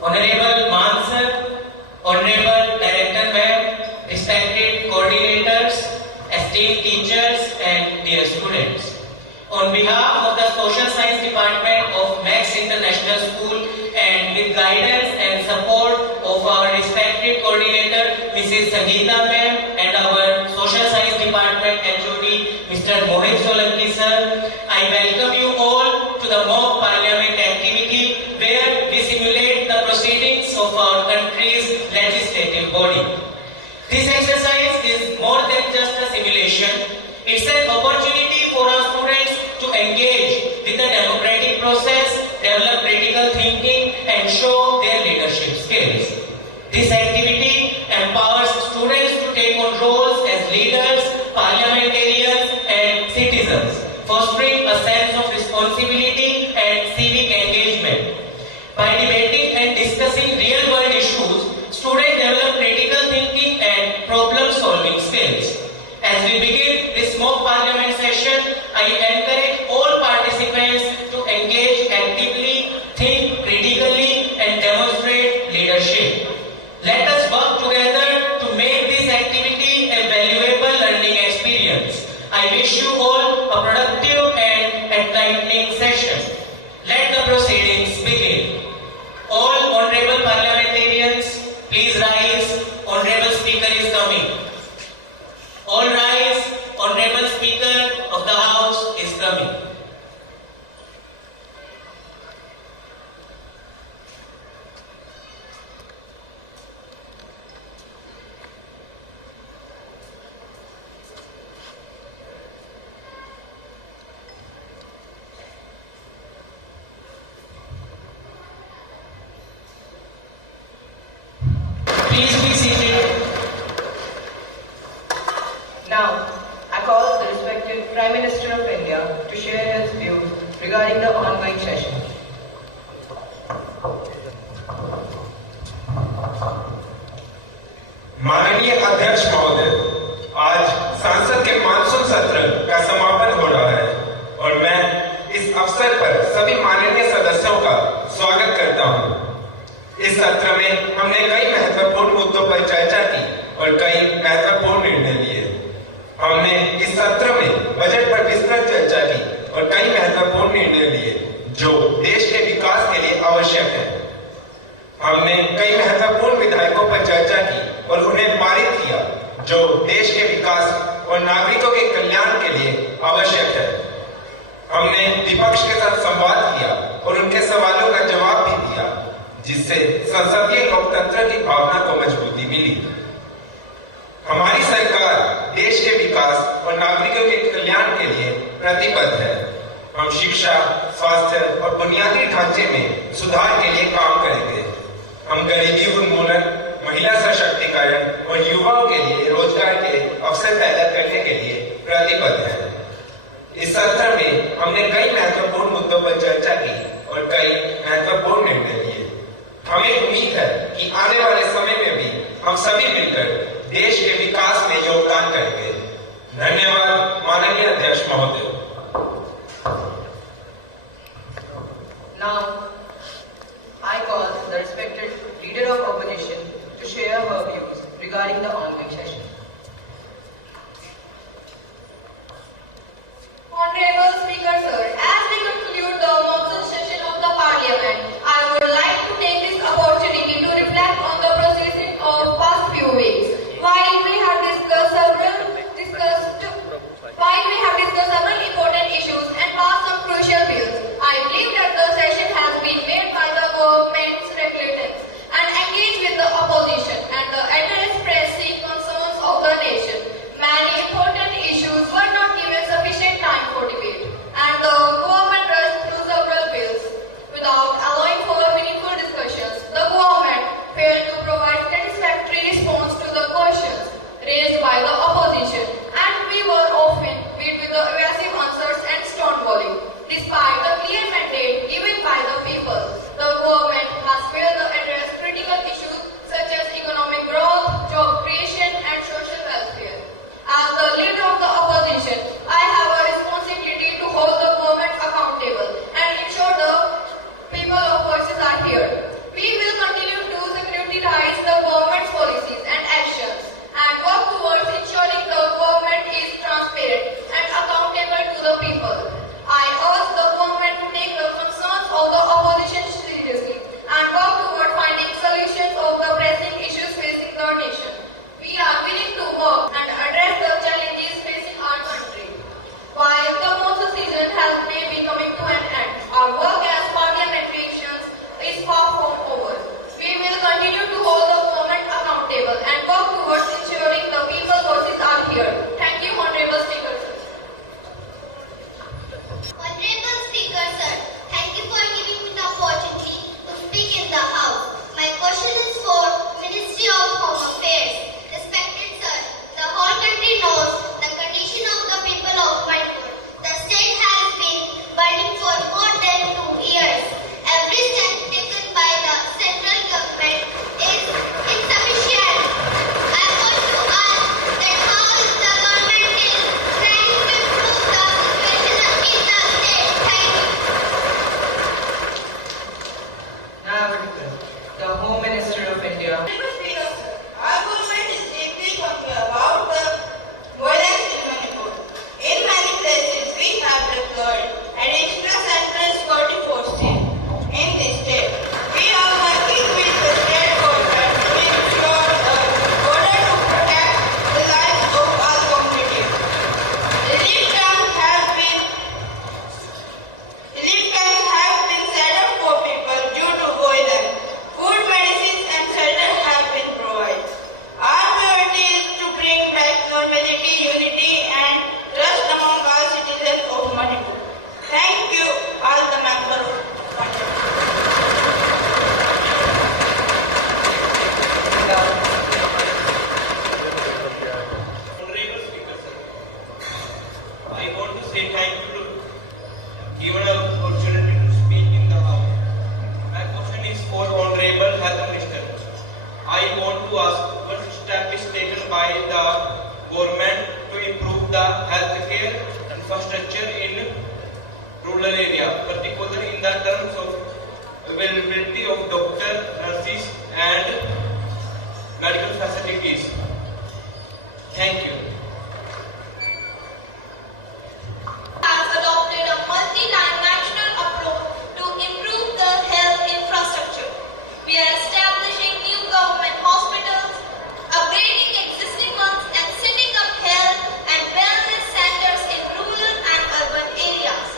Honorable Man Sir, Honorable Director Ma'am, respected coordinators, esteemed teachers and dear students. On behalf of the Social Science Department of Max International School and with guidance and support of our respected coordinator Mrs. Sangeeta Ma'am and our Social Science Department HOD Mr. Mohit Solanki Sir, I welcome you all to the mock parliament activity where we simulate the proceedings of our country's legislative body. This exercise is more than just a simulation. It's an opportunity for our students to engage with the democratic process, develop critical thinking and show their leadership skills. This activity empowers students to take on roles as leaders, parliamentarians and citizens, fostering a sense of responsibility and civic engagement. By debating and discussing real-world issues, students develop critical thinking and problem-solving skills. As we begin this mock parliament session, I encourage all participants to engage actively, think critically and demonstrate leadership. Let us work together to make this activity a valuable learning experience. I wish you all a productive and enlightening session. Let the proceedings begin. All honorable parliamentarians, please rise. Honorable Speaker is coming. All rise. Honorable Speaker of the House is coming. Please be seated. Now, I call the respected Prime Minister of India to share his views regarding the ongoing session. माननीय अध्यक्ष महोदय, आज संसद के monsoon सत्र का समापन हो रहा है और मैं इस अवसर पर सभी माननीय सदस्यों का स्वागत करता हूं। इस सत्र में हमने कई महत्वपूर्ण मुद्दों पर चर्चा की और कई महत्वपूर्ण निर्णय लिए। हमने इस सत्र में बजट पर विस्तृत चर्चा की और कई महत्वपूर्ण निर्णय लिए जो देश के विकास के लिए आवश्यक है। हमने कई महत्वपूर्ण विधेयकों पर चर्चा की और उन्हें पारित किया जो देश के विकास और नागरिकों के कल्याण के लिए आवश्यक है। हमने विपक्ष के साथ संवाद किया और उनके सवालों का जवाब भी दिया, जिससे संसदीय लोकतंत्र की भावना को मजबूती मिली। हमारी सरकार देश के विकास और नागरिकों के कल्याण के लिए प्रतिबद्ध है। हम शिक्षा, स्वास्थ्य और बुनियादी ढांचे में सुधार के लिए काम करेंगे। हम गरीबी उन्मूलन, महिला सशक्तिकरण और युवाओं के लिए रोजगार के अवसर पैदा करने के लिए प्रतिबद्ध हैं। इस सत्र में हमने कई महत्वपूर्ण मुद्दों पर चर्चा की और कई महत्वपूर्ण निर्णय लिए। हमें उम्मीद है कि आने वाले समय में भी हम सभी मिलकर देश के विकास में योगदान करेंगे। धन्यवाद माननीय अध्यक्ष महोदय। Now, I call the respected Leader of Opposition to share her views regarding the ongoing session. Honorable Speaker Sir, as we conclude the monsoon session of the Parliament, I would like to take this opportunity to reflect on the proceedings of past few weeks. While we have discussed several important issues and passed some crucial bills, I believe that the session has been made by the government's representatives and engaged with the opposition and the address pressing concerns the Home Minister of India. Our government is deeply concerned about the violence in Manipur. In many places, we have deployed additional central security forces in this state. We are working with the state government to ensure the order to protect the lives of our community. Relief camps have been set up for people due to violence. Food, medicines, and shelter have been provided. Our priority is to bring back normality, unity, and trust among all citizens of Manipur. Thank you, all the members of Parliament. Honorable Speaker, sir, I want to say thank you to given an opportunity to speak in the House. My question is for Honorable Health Minister. I want to ask what step is taken by the government to improve the healthcare infrastructure in rural area, particularly in the terms of availability of doctors, nurses, and medical facilities. Thank you. Has adopted a multidimensional approach to improve the health infrastructure. We are establishing new government hospitals, upgrading existing ones, and setting up health and wellness centers in rural and urban areas.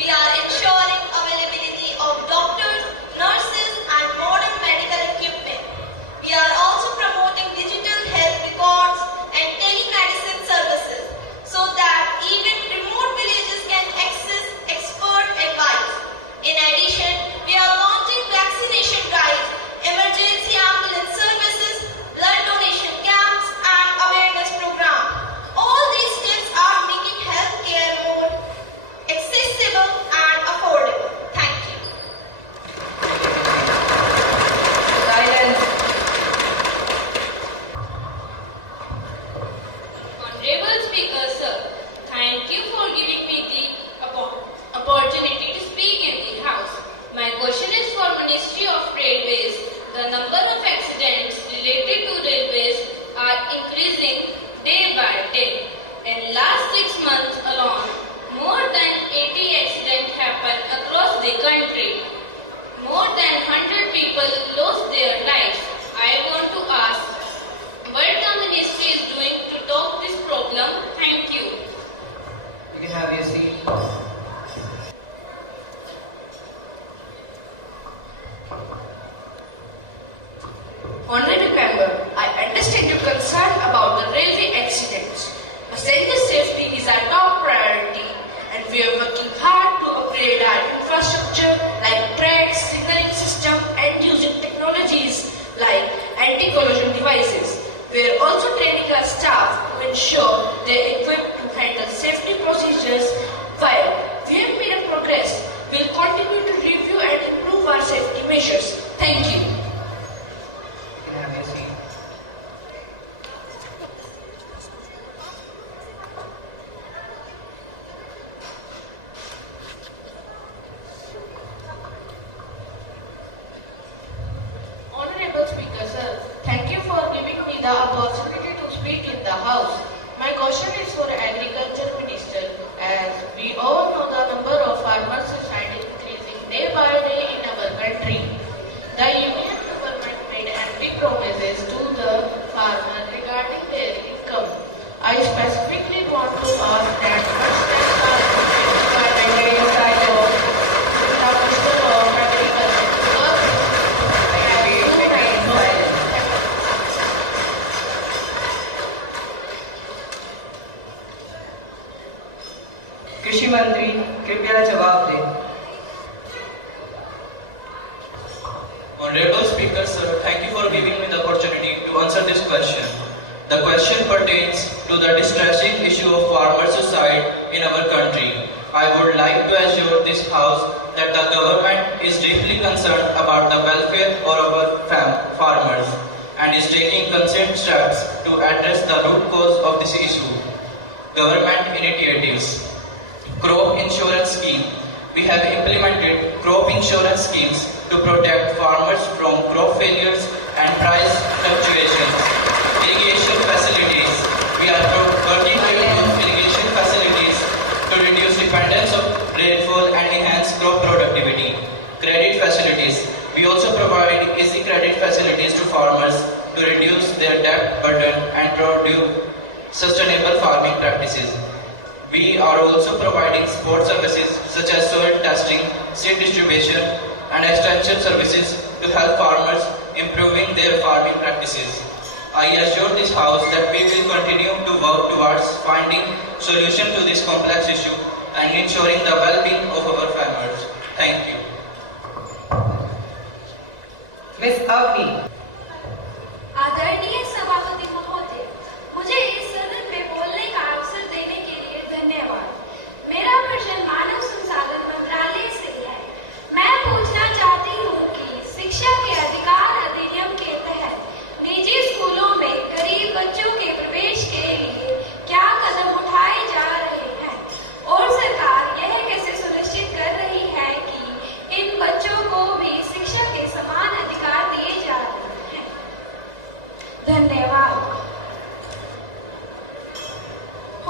We are ensuring availability of doctors, nurses, and modern medical equipment. We are also promoting digital health records and telemedicine services so that even remote villages can access expert advice. In addition, we are launching vaccination drives, emergency ambulance services, blood donation camps, and awareness programs. All these steps are making healthcare more accessible and affordable. Thank you. Silence. Honorable Speaker, sir, thank you for giving me the opportunity to speak in the House. My question is for Ministry of Railways. The number of accidents related to railways are increasing day by day. In last 6 months alone, more than 80 accidents happened across the country. More than 100 people lost their lives. I want to ask what the ministry is doing to solve this problem. Thank you. You can have your seat. Honorable Member, I understand your concern about the railway accidents. Passenger safety is our top priority and we are working hard to upgrade our infrastructure like tracks, signaling system and using technologies like anti-collision devices. We are also training our staff to ensure they are equipped to handle safety procedures. While we have made a progress, we will continue to review and improve our safety measures. Thank you. You can have your seat. Honorable Speaker, sir, thank you for giving me the opportunity to speak in the House. My question is for Agriculture Minister. As we all know, the number of farmers is increasing day by day in our country. The Union government made empty promises to the farmer regarding their income. I specifically want to ask that what steps are taken by the side of the Minister of Agriculture because I have you remain silent. कृषि मंत्री कृपया जवाब दें। Honorable Speaker, sir, thank you for giving me the opportunity to answer this question. The question pertains to the distressing issue of farmer suicide in our country. I would like to assure this House that the government is deeply concerned about the welfare of our farmers and is taking consent steps to address the root cause of this issue. Government initiatives. Crop insurance scheme. We have implemented crop insurance schemes to protect farmers from farmers to reduce their debt burden and produce sustainable farming practices. We are also providing support services such as soil testing, seed distribution, and extension services to help farmers improving their farming practices. I assure this House that we will continue to work towards finding solution to this complex issue and ensuring the well-being of our farmers. Thank you. Miss Avni. आदरणीय सभापति महोदय, मुझे इस सदन में बोलने का अवसर देने के लिए धन्यवाद। मेरा प्रश्न मानव संसाधन मंत्रालय से है। मैं पूछना चाहती हूँ कि शिक्षा के अधिकार अधिनियम के तहत निजी स्कूलों में गरीब बच्चों के प्रवेश के लिए क्या कदम उठाए जा रहे हैं और सरकार यह कैसे सुनिश्चित कर रही है कि इन बच्चों को भी शिक्षा के समान अधिकार दिए जा रहे हैं। धन्यवाद।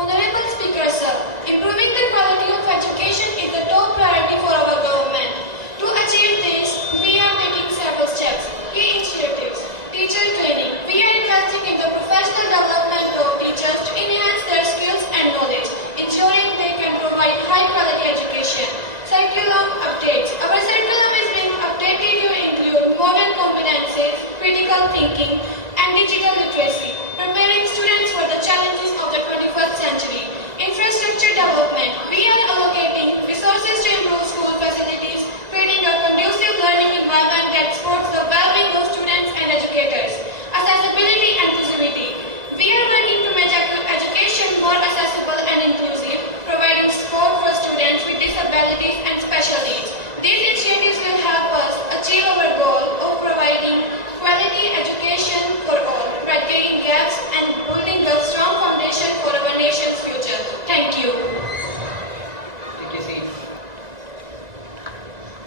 Honorable Speaker, sir, improving the quality of education is the top priority for our government. To achieve this, we are taking several steps. Key initiatives: teacher training. We are investing in the professional development of teachers to enhance their skills and knowledge, ensuring they can provide high-quality education. Curriculum updates. Our curriculum is being updated to include modern competencies, critical thinking, and digital literacy, preparing students for the challenges of the 21st century. Infrastructure development. We are allocating resources to improve school facilities, creating a conducive learning environment that supports the well-being of students and educators. Accessibility and inclusivity. We are working to make education more accessible and inclusive, providing support for students with disabilities and special needs. These initiatives will help us achieve our goal of providing quality education for all, bridging gaps and building a strong foundation for our nation's future. Thank you.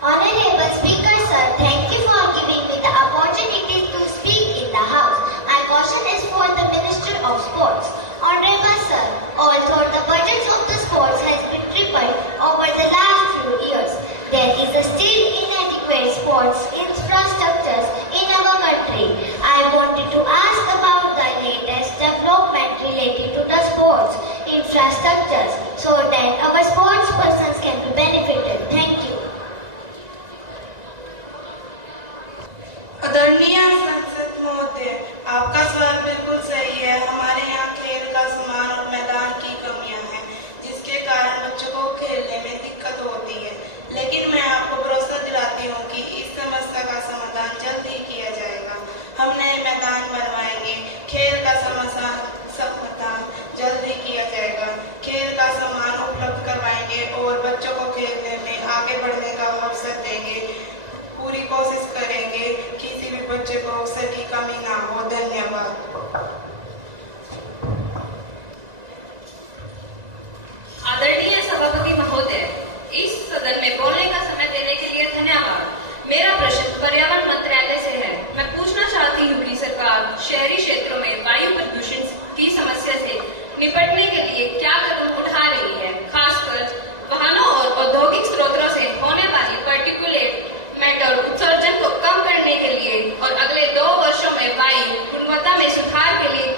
Honorable Speaker, sir, thank you for giving me the opportunity to speak in the House. My question is for the Minister of Sports. Honorable sir, although the budgets of the sports has been tripled over the last few years, there is still inadequate sports infrastructures in our country. I wanted to ask about the latest development related to the sports infrastructures so that our sports persons can be benefited. Thank you. आदरणीय संसद महोदय, आपका सवाल बिल्कुल सही है। हमारे यहाँ खेल का सामान और मैदान की कमियां हैं, जिसके कारण बच्चों को खेलने में दिक्कत होती है। लेकिन मैं आपको भरोसा दिलाती हूँ कि इस समस्या का समाधान जल्द ही किया जाएगा। हम नए मैदान बनवाएंगे, खेल का समाधान जल्द ही किया जाएगा। खेल का सामान उपलब्ध करवाएंगे और बच्चों को खेलने में आगे बढ़ने का अवसर देंगे। पूरी कोशिश करेंगे किसी भी बच्चे को अवसर की कमी ना हो। धन्यवाद। आदरणीय सभापति महोदय, इस सदन में बोलने का समय देने के लिए धन्यवाद। मेरा प्रश्न पर्यावरण मंत्रालय से है। मैं पूछना चाहती हूँ कि सरकार शहरी क्षेत्रों में वायु प्रदूषण की समस्या से निपटने के लिए क्या कदम उठा रही है, खासकर वाहनों और औद्योगिक स्रोतों से होने वाली पार्टिकुलेट मैटर उत्सर्जन को कम करने के लिए और अगले 2 वर्षों में वायु गुणवत्ता में सुधार के लिए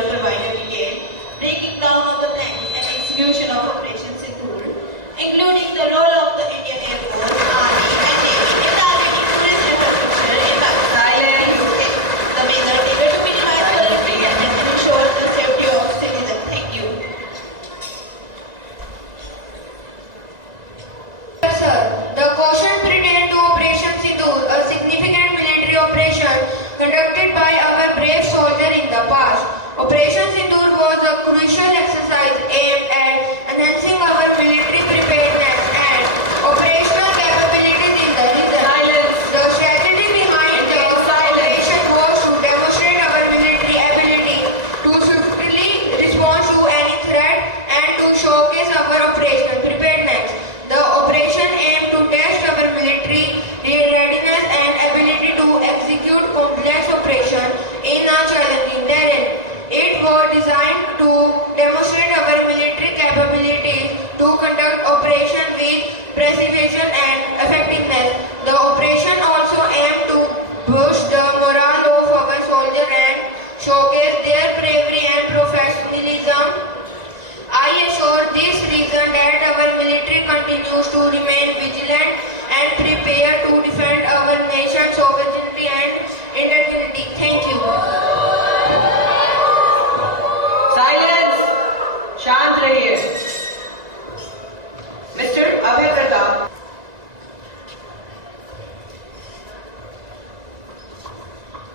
Sir provided detailed breaking down of the planning and execution of Operation Sindoor, including the role of the Indian Air Force, Army, and Navy in targeting tourist infrastructure in Pakistan and UK. The major endeavor to minimize terrorism and ensure the safety of citizens. Thank you. Sir, the question pertains to Operation Sindoor, a significant military operation conducted by our brave soldiers in the past. Operation Sindoor was a crucial exercise aimed at enhancing our military preparedness and operational capabilities in the region. The strategy behind the operation was to demonstrate our military ability to swiftly respond to any threat and to showcase our operational preparedness. The operation aimed to test our military readiness and ability to execute complex operations in a challenging terrain. It was designed to demonstrate our military capabilities to conduct operations with precision and effectiveness. The operation also aimed to boost the morale of our soldiers and showcase their bravery and professionalism. I assure this reason that our military continues to remain vigilant and prepared to defend our nation's sovereignty and integrity. Thank you. Silence! शांत रहिए. Mr. Abhay Pratap.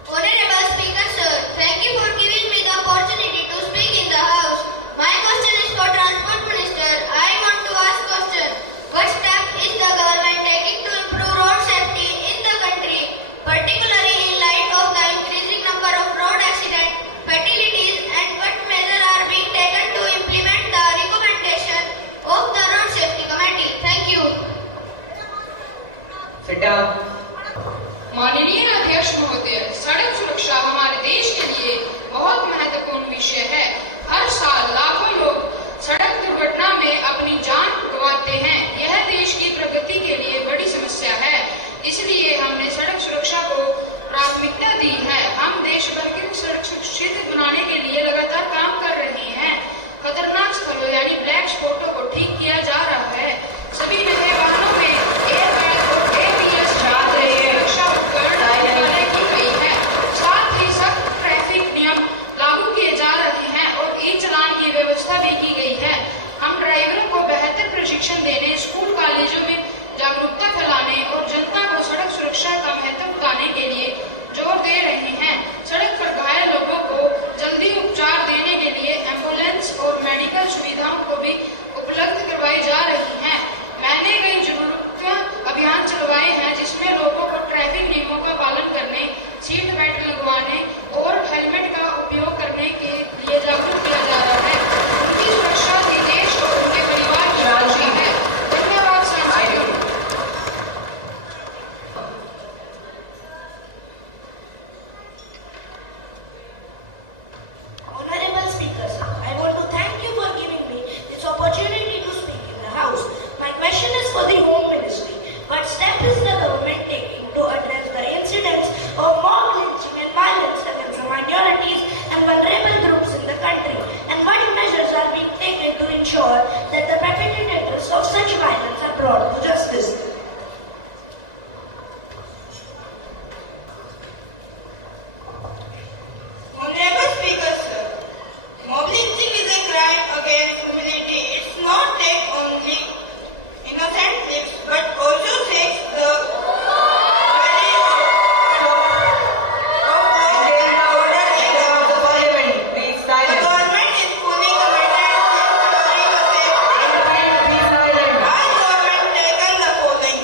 Honorable Speaker, sir, thank you for giving me the opportunity to speak in the House. My question is for Transport Minister. I want to ask question. What step is the government taking to improve road safety in the country, particularly in light of the increasing number of road accidents, fatalities, and what measures are being taken to implement the recommendation of the Road Safety Committee? Thank you. Sit down. माननीय अध्यक्ष महोदय, सड़क सुरक्षा हमारे देश के लिए बहुत महत्वपूर्ण विषय है। हर साल लाखों लोग सड़क दुर्घटना में अपनी जान गंवाते हैं। यह देश की प्रगति के लिए बड़ी समस्या है, इसलिए हमने सड़क सुरक्षा को प्राथमिकता दी है। हम देश भर की सड़क सुरक्षित बनाने के लिए लगातार काम कर रहे हैं। खतरनाक स्थलों यानी ब्लैक स्पॉटों को ठीक किया जा रहा है। सभी नए वाहनों में एयरबैग और ABS सुरक्षा उपकरण लगाने की गई है। साथ ही सख्त ट्रैफिक नियम लागू किए जा रहे हैं और ई-चालान की व्यवस्था भी की गई है। हम ड्राइवरों को बेहतर प्रशिक्षण देने, स्कूल कॉलेजों में जागरूकता फैलाने और जनता को सड़क सुरक्षा का महत्व बताने के लिए जोर दे रहे हैं। सड़क पर घायल लोगों को जल्दी उपचार देने के लिए एम्बुलेंस और मेडिकल सुविधाओं को भी उपलब्ध करवाई जा रही हैं। मैंने कई जागरूकता अभियान चलवाए हैं, जिसमें लोगों को ट्रैफिक नियमों का पालन करने, सीट बेल्ट लगवाने और हेलमेट का उपयोग करने के लिए जागरूक किया जा रहा है। उनकी सुरक्षा ही देश और उनके परिवार की सुरक्षा है। धन्यवाद सांसद। Honorable Speaker, sir, I want to thank you for giving me this opportunity to speak in the House. My question is for the Home Ministry. What step is the government taking to address the incidents of mob lynching and violence against the minorities and vulnerable groups in the country? And what measures are being taken to ensure that the perpetrators of such violence are brought to justice? Honorable Speaker, sir, mob lynching is a crime against humanity. It's not take only innocent lives, but also takes the very order in the Parliament, please The silence. government is fully committed to ensuring a safe Please silence. Our government taken the following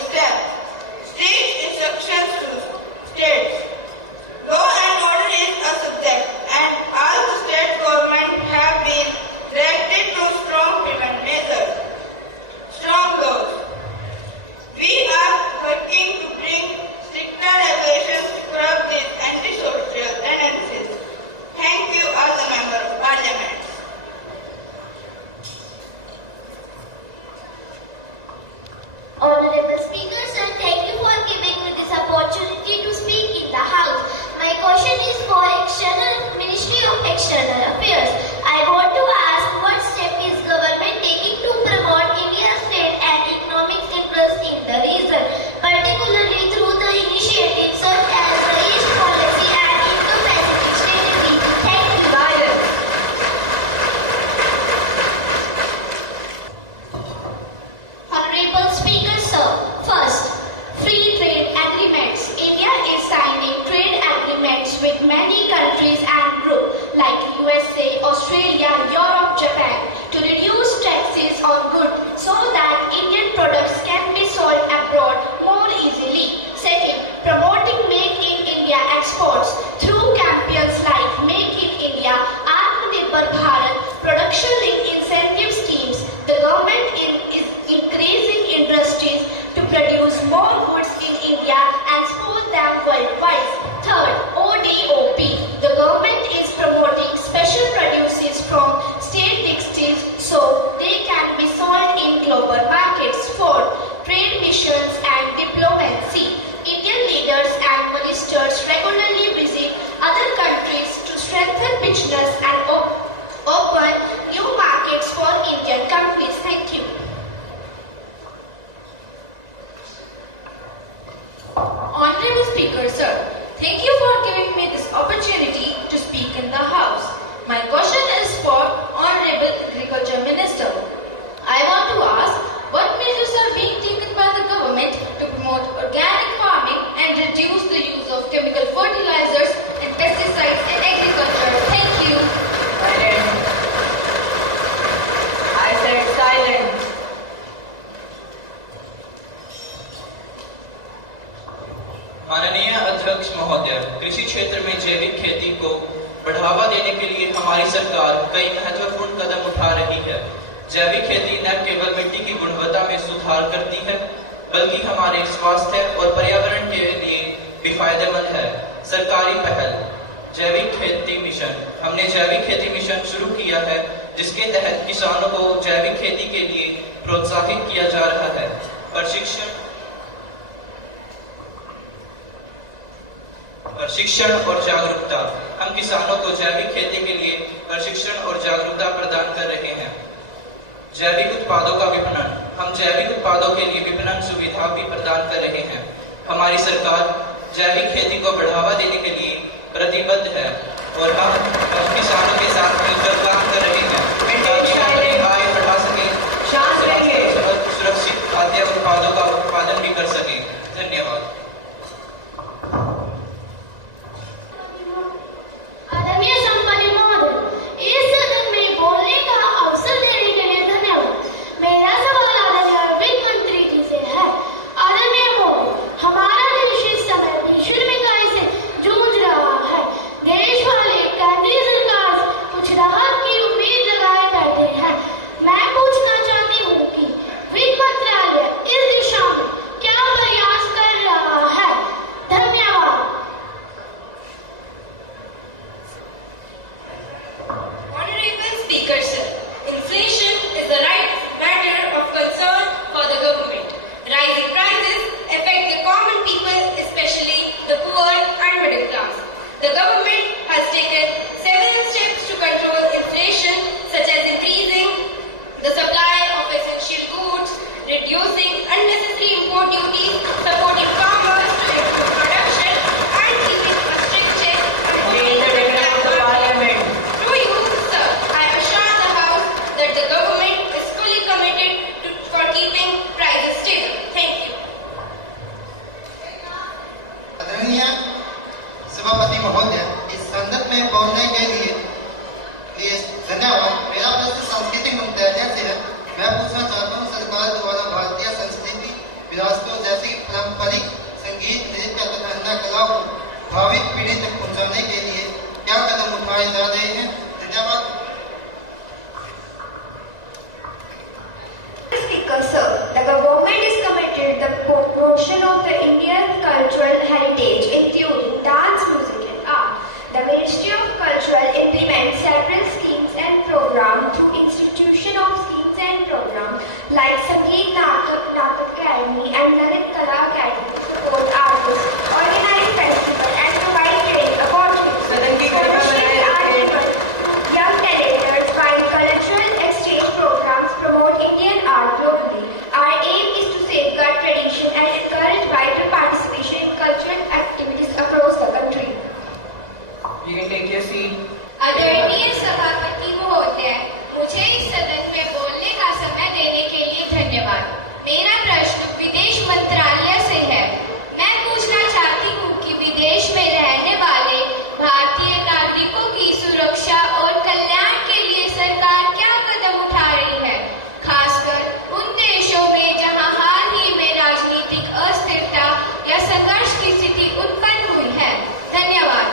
Speaker, sir. Thank you for giving me this opportunity to speak in the House. My question is for Honorable Agriculture Minister. I want to ask, what measures are being taken by the government to promote organic farming and reduce the use of chemical fertilizers and pesticides in agriculture? Thank you. Silence. I said silence. माननीय अध्यक्ष महोदय, कृषि क्षेत्र में जैविक खेती को बढ़ावा देने के लिए हमारी सरकार कई महत्वपूर्ण कदम उठा रही है। जैविक खेती न केवल मिट्टी की गुणवत्ता में सुधार करती है, बल्कि हमारे स्वास्थ्य और पर्यावरण के लिए भी फायदेमंद है। सरकारी पहल जैविक खेती मिशन। हमने जैविक खेती मिशन शुरू किया है, जिसके तहत किसानों को जैविक खेती के लिए प्रोत्साहित किया जा रहा है। प्रशिक्षण और जागरूकता। हम किसानों को जैविक खेती के लिए प्रशिक्षण और जागरूकता प्रदान कर रहे हैं। जैविक उत्पादों का विपणन। हम जैविक उत्पादों के लिए विपणन सुविधा भी प्रदान कर रहे हैं। हमारी सरकार जैविक खेती को बढ़ावा देने के लिए प्रतिबद्ध है और हम किसानों के साथ मिलकर काम कर रहे हैं ताकि हम अपनी आय बढ़ा सकें, सुरक्षित खाद्य उत्पादों का उत्पादन भी कर सकें। धन्यवाद। आदरणीय संपन्न महोदय, इस सदन में बोलने का अवसर देने के लिए धन्यवाद। मेरा सवाल आदरणीय वित्त मंत्री जी से है। आदरणीय महोदय, हमारा देश इस समय भीषण महंगाई से जूझ रहा है। देश वाले केंद्रीय सरकार से कुछ राहत की उम्मीद लगाए बैठे हैं। मैं पूछना चाहती हूँ कि वित्त मंत्रालय इस दिशा में क्या प्रयास कर रहा है? धन्यवाद। Honorable Speaker, sir, inflation is the right matter of concern for the government. Rising prices affect the common people, especially the poor and middle class. The government has taken several steps to control inflation, such as increasing the supply of essential goods, reducing unnecessary import duties, supporting farmers to improve production, and keeping a strict check on Parliament. to you, sir, I assure the House that the government is fully committed for keeping prices stable. Thank you. आदरणीय सभापति महोदय, इस संदर्भ में बोलने के लिए धन्यवाद। मेरा प्रश्न सांस्कृतिक मंत्रालय से है। मैं पूछना चाहता हूँ, सरकार द्वारा भारतीय संस्कृति विरासतों जैसे कि पारंपरिक संगीत, नृत्य तथा अन्य कलाओं को भावी पीढ़ी तक पहुँचाने के लिए क्या कदम उठाए जा रहे हैं? धन्यवाद। Speaker, sir, the government is committed to the promotion of the Indian cultural heritage, including dance, music, and art. The Ministry of Culture implements several schemes and programs through institution of schemes and programs like Sangeet Natak Academy and Narit Kala Academy to support artists, organize festivals, and provide training opportunities for young talents, find cultural exchange programs, promote Indian art globally. Our aim is to safeguard tradition and encourage vital participation in cultural activities across the country. You can take your seat. आदरणीय सभापति महोदय, मुझे इस सदन में बोलने का समय देने के लिए धन्यवाद। मेरा प्रश्न विदेश मंत्रालय से है। मैं पूछना चाहती हूँ कि विदेश में रहने वाले भारतीय नागरिकों की सुरक्षा और कल्याण के लिए सरकार क्या कदम उठा रही है, खासकर उन देशों में जहाँ हाल ही में राजनीतिक अस्थिरता या संघर्ष की स्थिति उत्पन्न हुई है। धन्यवाद।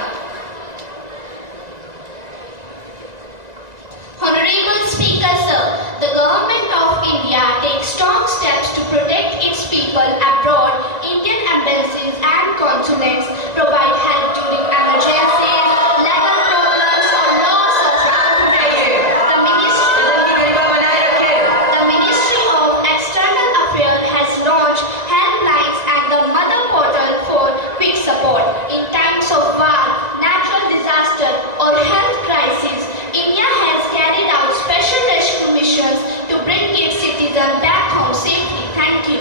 Honorable Speaker, sir, the Government of India takes strong steps to protect its people abroad. Indian embassies and consulates provide help during emergencies, legal problems, or loss of property. The Ministry of External Affairs has launched helplines and the mother portal for quick support. In times of war, natural disaster, or health crisis, India has carried out special rescue missions to bring its citizens back home safely. Thank you.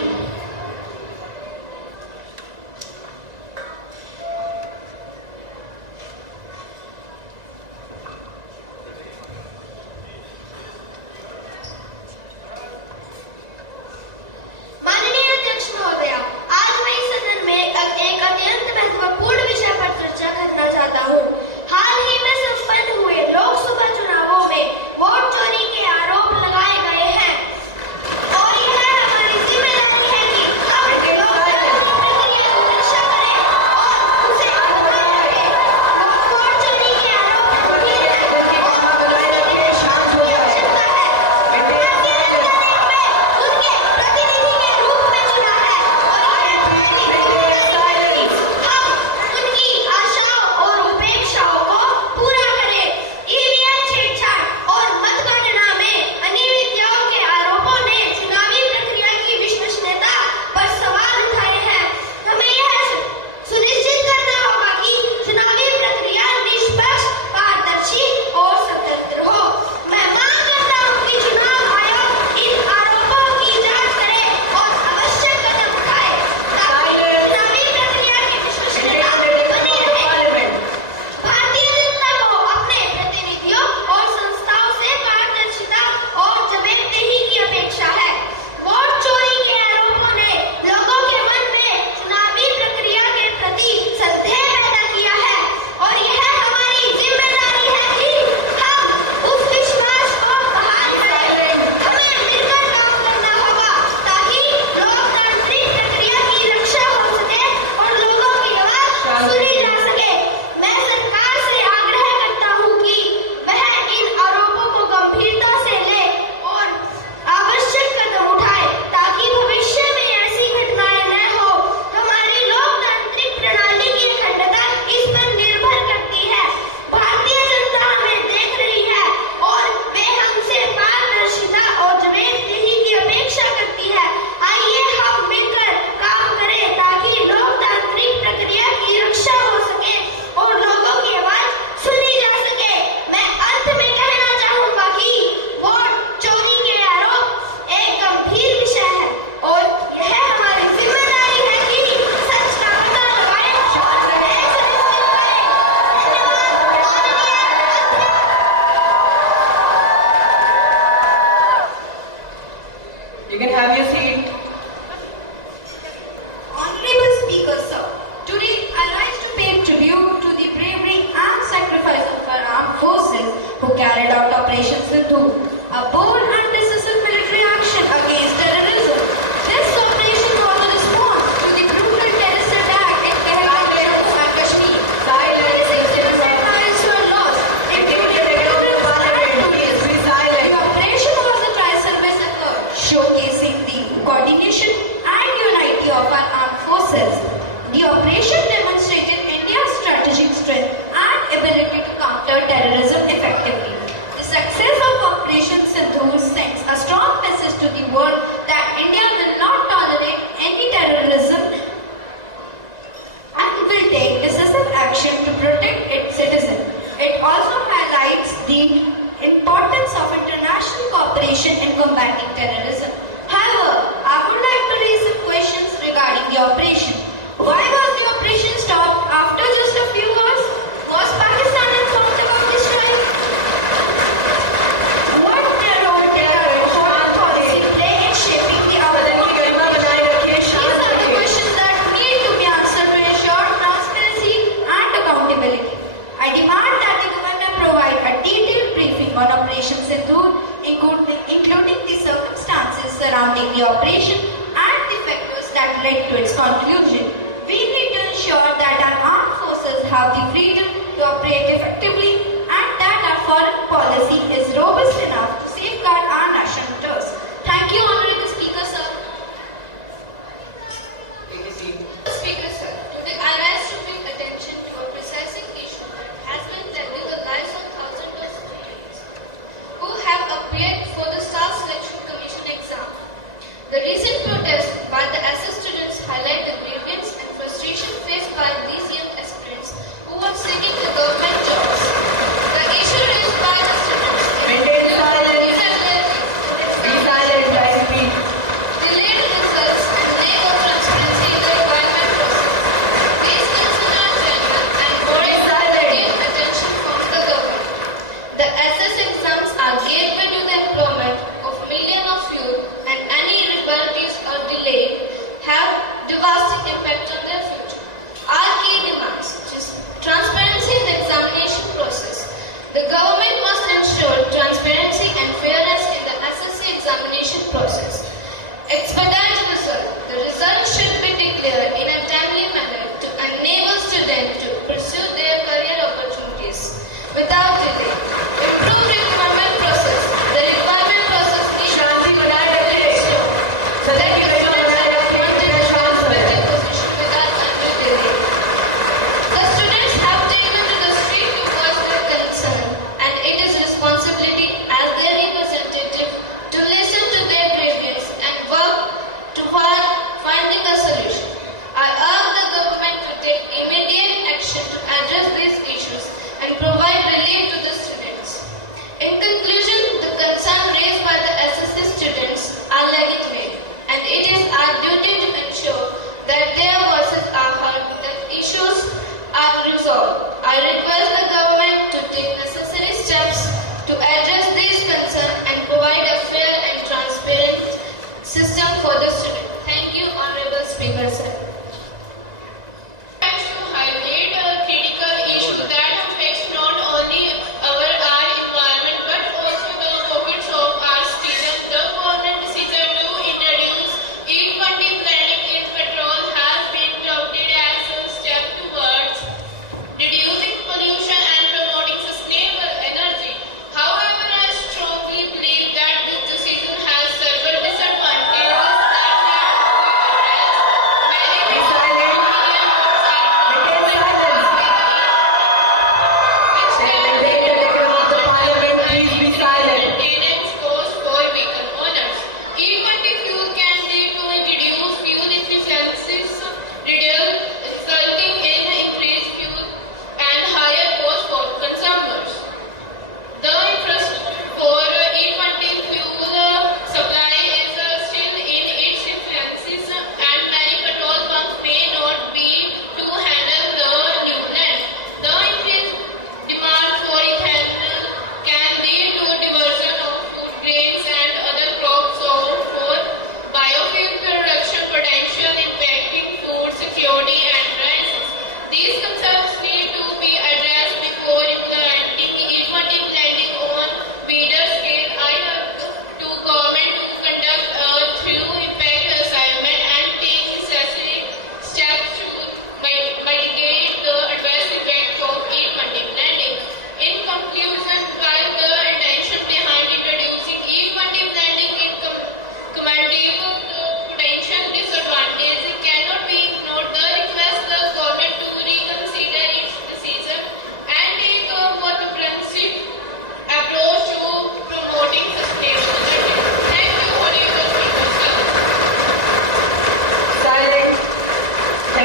operation demonstrated India's strategic strength and ability to counter terrorism effectively. The success of Operation Sindoor sends a strong message to the world that India will not tolerate any terrorism and will take decisive action to protect its citizens. It also highlights the importance of international cooperation in combating terrorism. However, I would like to raise some questions regarding the operation. Why was the operation stopped after just a few hours? Was Pakistan informed about this strike? What role did our foreign policy play in shaping the outcome of the operation? These are the questions that need to be answered to ensure transparency and accountability. I demand that the government provide a detailed briefing on Operation Sindoor, including the circumstances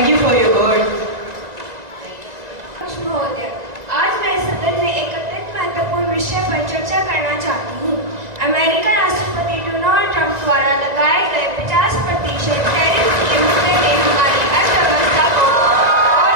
Thank you for your word. महोदय, आज मैं सदन में एक अत्यंत महत्वपूर्ण विषय पर चर्चा करना चाहती हूँ। अमेरिकन राष्ट्रपति डोनाल्ड ट्रंप द्वारा लगाए गए 50% टैरिफ के मुद्दे ने हमारी अर्थव्यवस्था को और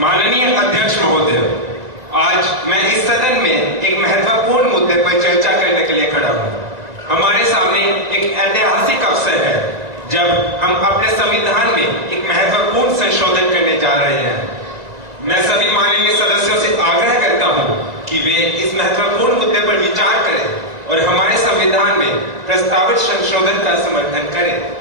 माननीय अध्यक्ष महोदय, आज मैं इस सदन में एक महत्वपूर्ण मुद्दे पर चर्चा करने के लिए खड़ा हूँ। हमारे सामने एक ऐतिहासिक अवसर है जब हम अपने संविधान में एक महत्वपूर्ण संशोधन करने जा रहे हैं। मैं सभी माननीय सदस्यों से आग्रह करता हूँ कि वे इस महत्वपूर्ण मुद्दे पर विचार करें और हमारे संविधान में प्रस्तावित संशोधन का समर्थन करें।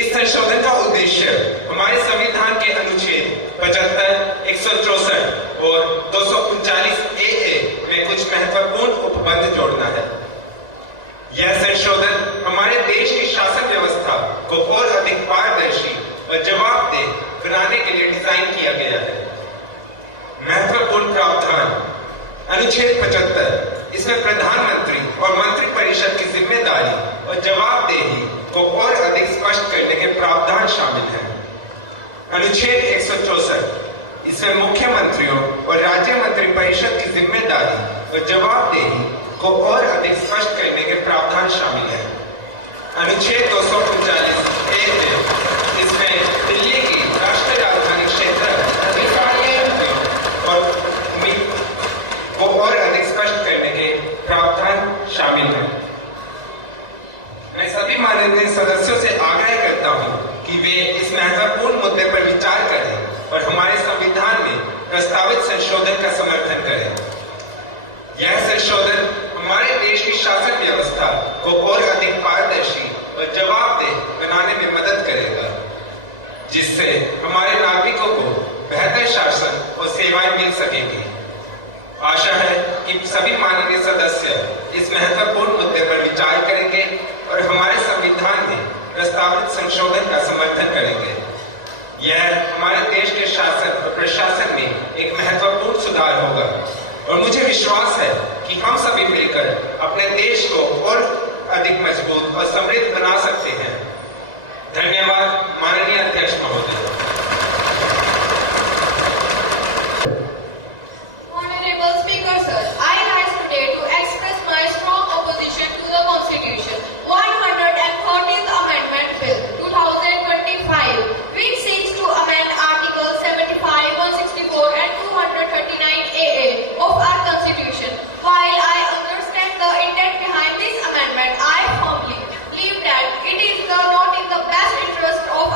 इस संशोधन का उद्देश्य हमारे संविधान के अनुच्छेद 75, 164 और 239 ए में कुछ महत्वपूर्ण उपबंध जोड़ना है। यह संशोधन हमारे देश की शासन व्यवस्था को और अधिक पारदर्शी और जवाबदेह बनाने के लिए डिजाइन किया गया है। महत्वपूर्ण प्रावधान अनुच्छेद 75, इसमें प्रधानमंत्री और मंत्रिपरिषद की जिम्मेदारी और जवाबदेही को और अधिक स्पष्ट करने के प्रावधान शामिल हैं। अनुच्छेद 164, इसमें मुख्यमंत्रियों और राज्य मंत्रिपरिषद की जिम्मेदारी और जवाबदेही को और अधिक स्पष्ट करने के प्रावधान शामिल हैं। अनुच्छेद 239 ए, इसमें दिल्ली की राष्ट्रीय राजधानी क्षेत्र और अधिक स्पष्ट करने के प्रावधान शामिल हैं। मैं सभी माननीय सदस्यों से आग्रह करता हूं कि वे इस महत्वपूर्ण मुद्दे पर विचार करें और हमारे संविधान में प्रस्तावित संशोधन का समर्थन करें। को और अधिक पारदर्शी और जवाबदेह बनाने में मदद करेगा, जिससे हमारे नागरिकों को बेहतर शासन और सेवाएं मिल सकेंगी। आशा है कि सभी माननीय सदस्य इस महत्वपूर्ण मुद्दे पर विचार करेंगे और हमारे संविधान में प्रस्तावित संशोधन का समर्थन करेंगे। यह हमारे देश के शासन और प्रशासन में एक महत्वपूर्ण सुधार होगा और मुझे विश्वास है कि हम सभी मिलकर अपने देश को और अधिक मजबूत और समृद्ध बना सकते हैं। धन्यवाद माननीय अध्यक्ष महोदय। Honorable Speaker Sir, I rise today to express my strong opposition to the Constitution 113th Amendment Bill 2025, which seeks to amend Articles 75, 164 and 239AA of our Constitution. While I understand the intent behind this amendment, I firmly believe that it is not in the best interest of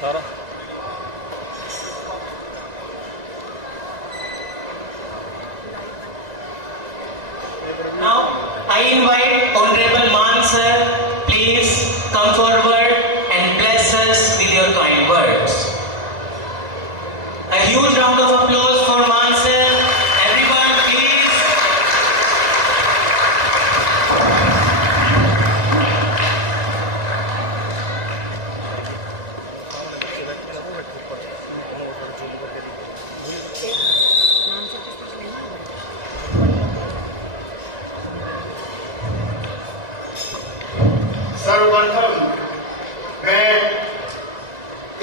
Now, I invite Honorable Man sir, please come forward and bless us with your kind words. A huge round of applause for Man sir. Everyone, please. सर्वप्रथम मैं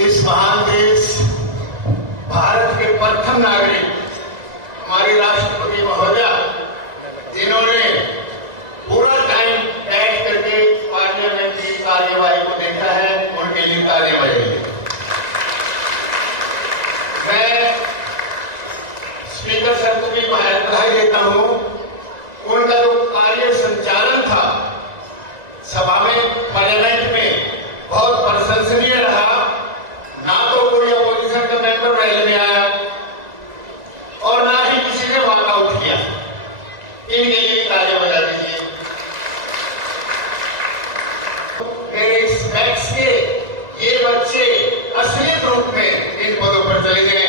इस महान देश भारत के प्रथम नागरिक हमारे राष्ट्रपति महोदया जिन्होंने पूरा टाइम बैठ करके पार्लियामेंट की कार्यवाही को देखा है, उनके लिए तालियां बजाइए। मैं स्पीकर सर को भी बधाई देता हूं। उनका जो कार्य संचालन था सभा में, पार्लियामेंट में, बहुत प्रशंसनीय रहा। ना तो कोई अपोजिशन का मेंबर रैली में आया और ना ही किसी ने वॉकआउट किया। इनके लिए तालियां बजा दीजिए। मेरे इस मैच के ये बच्चे असलियत रूप में इन पदों पर चले गए